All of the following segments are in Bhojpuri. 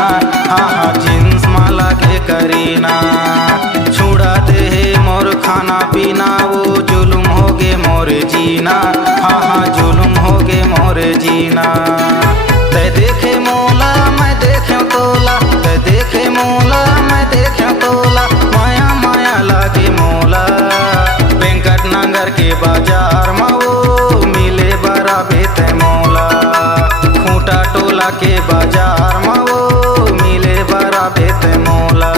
जीना, हाँ हाँ जींस माला के करीना। छुड़ा दे मोर खाना पीना, वो जुलुम होगे मोर जीना, हाँ हाँ जुलुम होगे मोर जीना। ते देखे मोला मैं देखे तोला, ते देखे मोला मैं देखे तोला, माया माया लागे मोला। वेंकट नगर के बाजार में वो मिले बरा बेते मोला, खूंटा टोला के बाजार में वो मिले बरा बेते मोला।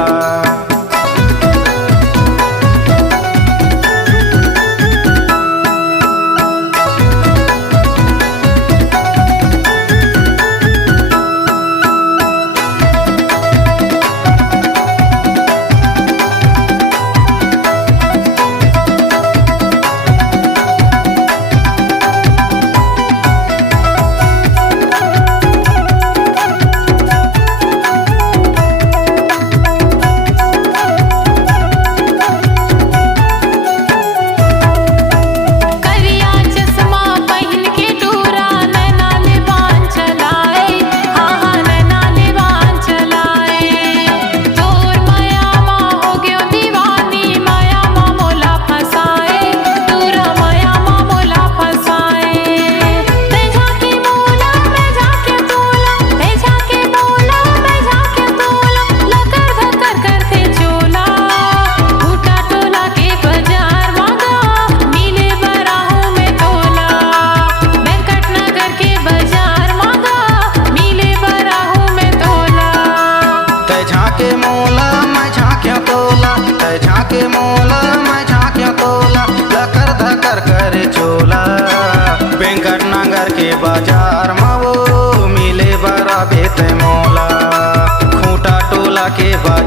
झाके मोला मैं झाके तोला, लकर धकर करे चोला। वेंकट नगर के बाजार में वो मिले बरा बेते मोला, खूंटा टोला के बाजार